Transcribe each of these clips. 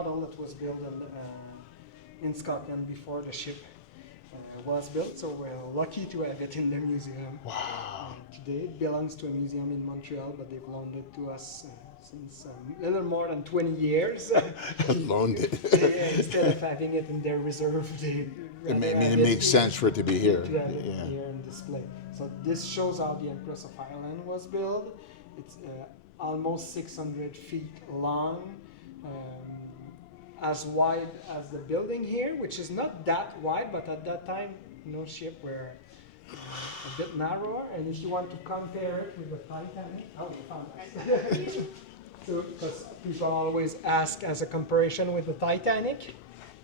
model that was built in Scotland before the ship was built. So we're lucky to have it in the museum. Wow. Today it belongs to a museum in Montreal, but they've loaned it to us since a little more than 20 years. Loaned it. Instead of having it in their reserve, It makes sense for it to be here. To have it here in display. So this shows how the Empress of Ireland was built. It's almost 600 feet long, as wide as the building here, which is not that wide, but at that time, no ship were a bit narrower. And if you want to compare it with the Titanic, you found us. So, because people always ask as a comparison with the Titanic.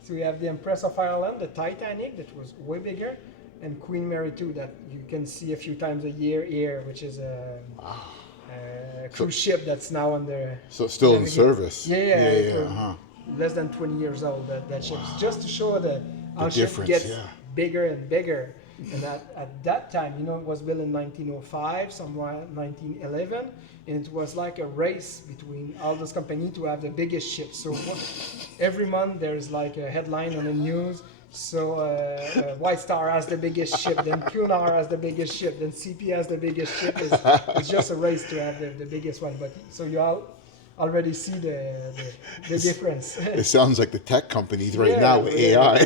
So we have the Empress of Ireland, the Titanic, that was way bigger, and Queen Mary II, that you can see a few times a year here, which is a cruise ship that's now under. So still in service. Yeah. Less than 20 years old. That ship's just to show that our ship gets bigger and bigger. And at that time, it was built in 1905, somewhere 1911, and it was like a race between all those companies to have the biggest ship. So every month there's like a headline on the news. So White Star has the biggest ship, then Cunard has the biggest ship, then CP has the biggest ship. It's just a race to have the biggest one. But so you all already see the difference. It sounds like the tech companies right now with AI.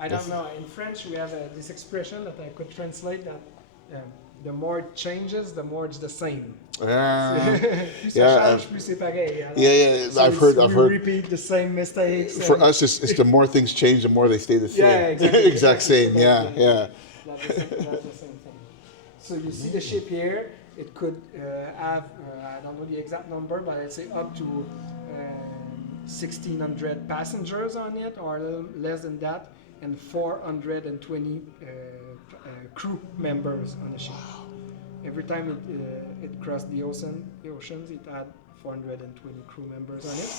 I don't know. In French, we have this expression that I could translate that the more it changes, the more it's the same. Plus ça change, plus c'est pareil. So I've heard. We repeat the same mistakes. For us, it's the more things change, the more they stay the same. Exactly. Exact same. That's the same thing. So you see the ship here. It could have, I don't know the exact number, but I'd say up to 1,600 passengers on it, or a little less than that, and 420 crew members on the ship. Wow. Every time it crossed the oceans, it had 420 crew members on it.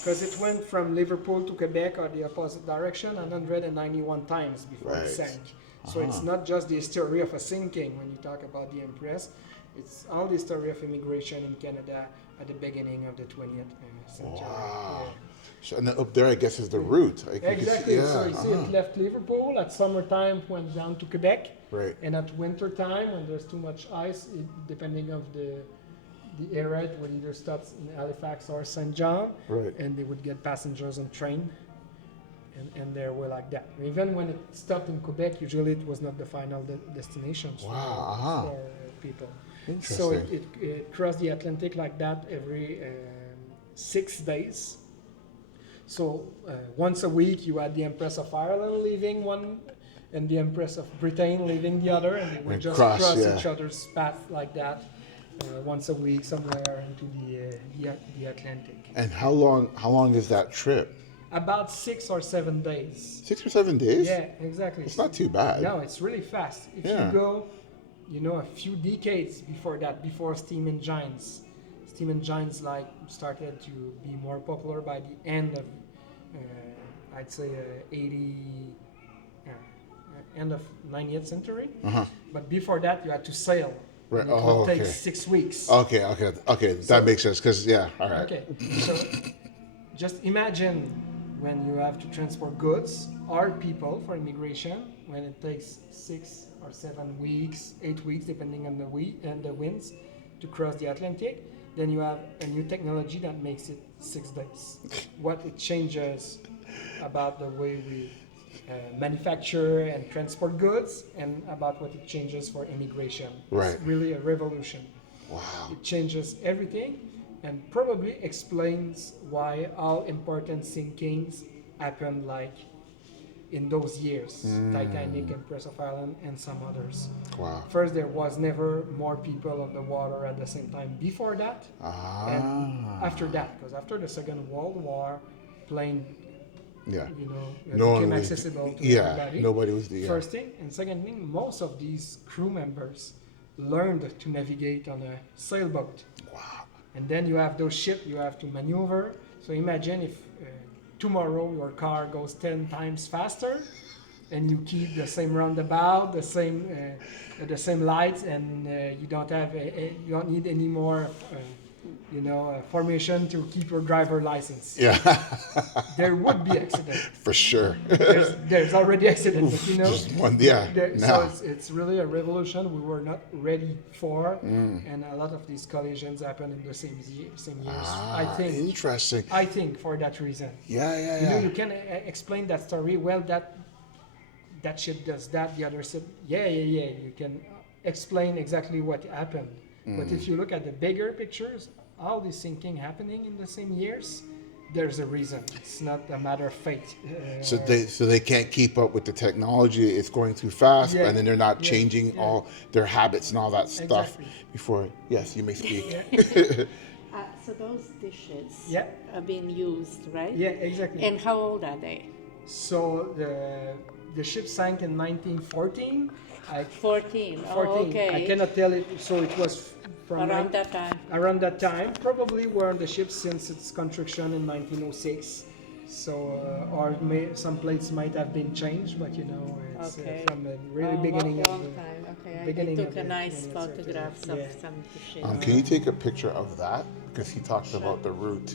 Because it went from Liverpool to Quebec or the opposite direction 191 times before it sank. So it's not just the history of a sinking when you talk about the Empress. It's all the history of immigration in Canada at the beginning of the 20th century. Wow. So, and then up there, I guess, is the route. Exactly. So you see it left Liverpool. At summertime, went down to Quebec. Right. And at winter time, when there's too much ice, depending of the area, it would either stop in Halifax or St. John. Right. And they would get passengers on train. And they were like that. Even when it stopped in Quebec, usually it was not the final destination for people. So it crossed the Atlantic like that every 6 days. So once a week you had the Empress of Ireland leaving one and the Empress of Britain leaving the other, and they would just cross each other's path like that once a week somewhere into the Atlantic. And how long is that trip? About 6 or 7 days. 6 or 7 days? Yeah, exactly. It's not too bad. No, it's really fast. If you go, a few decades before that, before steam engines started to be more popular by the end of, I'd say, end of 90th century. But before that, you had to sail. Right. It would take 6 weeks. Okay. That makes sense. Because all right. Okay. So just imagine when you have to transport goods or people for immigration, when it takes 6 or 7 weeks, 8 weeks, depending on the winds, to cross the Atlantic. Then you have a new technology that makes it 6 days. What it changes about the way we manufacture and transport goods, and about what it changes for immigration. Right. It's really a revolution. Wow. It changes everything, and probably explains why all important sinkings happened like in those years. Titanic, Empress of Ireland, and some others. Wow. First, there was never more people on the water at the same time before that. And after that, because after the Second World War, plane became accessible to everybody. Nobody was the first thing. And second thing, most of these crew members learned to navigate on a sailboat. Wow. And then you have those ships you have to maneuver. So imagine if tomorrow your car goes 10 times faster, and you keep the same roundabout, the same lights, and you don't need any more formation to keep your driver license. Yeah. There would be accident. For sure. There's already accident, but Just one, yeah. So it's really a revolution we were not ready for, and a lot of these collisions happen in the same years. I think. Interesting. I think for that reason. Yeah. You can explain that story. Well, that ship does that. The other ship. Yeah. You can explain exactly what happened. But if you look at the bigger pictures, all this sinking happening in the same years, there's a reason. It's not a matter of fate. So they can't keep up with the technology. It's going too fast, and then they're not changing all their habits and all that stuff before. Yes, you may speak. So those dishes are being used, right? Yeah, exactly. And how old are they? So the ship sank in 1914. 14. 14. Oh, okay. I cannot tell it. So it was from Around that time. Around that time, probably were on the ship since its construction in 1906. So, some plates might have been changed, but it's from the really beginning long of the time. Okay, beginning I took of a the nice 20th photographs century. of some dishes. Can you take a picture of that? Because he talked about the route.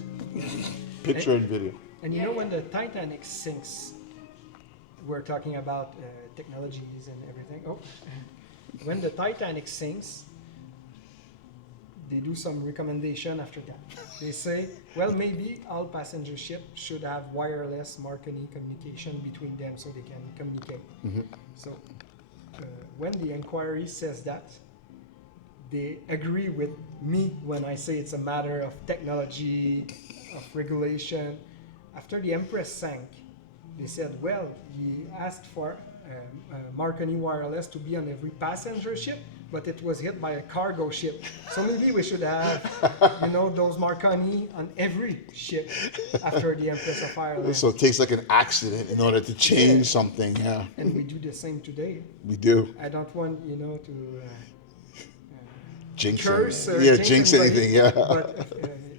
Picture and video. And when the Titanic sinks, we're talking about technologies and everything. When the Titanic sinks, they do some recommendation after that. They say, well, maybe all passenger ships should have wireless Marconi communication between them so they can communicate. So when the inquiry says that, they agree with me when I say it's a matter of technology, of regulation. After the Empress sank, they said, well, he asked for Marconi wireless to be on every passenger ship, but it was hit by a cargo ship. So maybe we should have, those Marconi on every ship after the Empress of Ireland. So it takes like an accident in order to change something, And we do the same today. We do. I don't want, to Jinx curse or jinx anything, But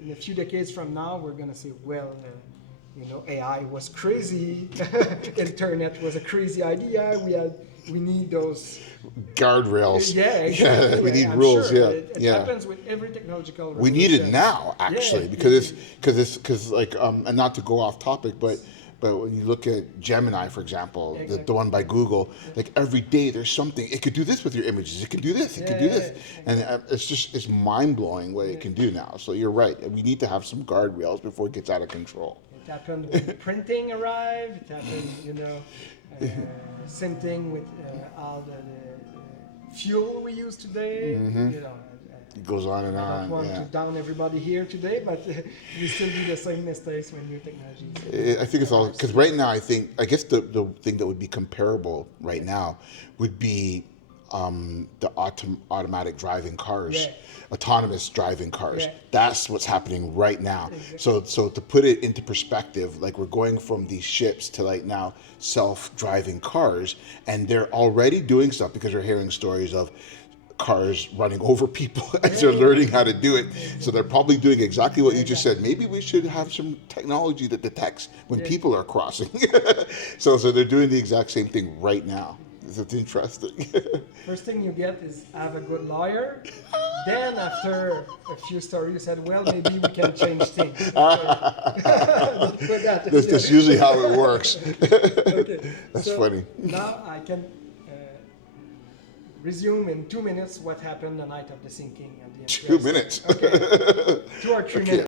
in a few decades from now, we're going to say, well, AI was crazy. Internet was a crazy idea. We need those guardrails. Yeah, exactly. We need I'm rules. Sure. It happens with every technological revolution. We need it now, actually, because and not to go off topic, but when you look at Gemini, for example, the one by Google, like every day there's something. It could do this with your images. It could do this. It could do this, and it's mind blowing what it can do now. So you're right. We need to have some guardrails before it gets out of control. It happened when printing arrived. It happened, same thing with all the fuel we use today. It goes on and on. I don't want to down everybody here today, but we still do the same mistakes when new technologies. I think it's all because right now I guess the thing that would be comparable right now would be the automatic driving cars, autonomous driving cars. That's what's happening right now. So to put it into perspective, like we're going from these ships to like now self-driving cars, and they're already doing stuff because we're hearing stories of cars running over people as they're learning how to do it. So they're probably doing exactly what you just said. Maybe we should have some technology that detects when people are crossing. So they're doing the exact same thing right now. It's interesting. First thing you get is have a good lawyer. Then after a few stories, you said, well, maybe we can change things. That's usually how it works. That's funny. Now I can resume in 2 minutes what happened the night of the sinking. At the 2 minutes? Okay. 2 or 3 minutes.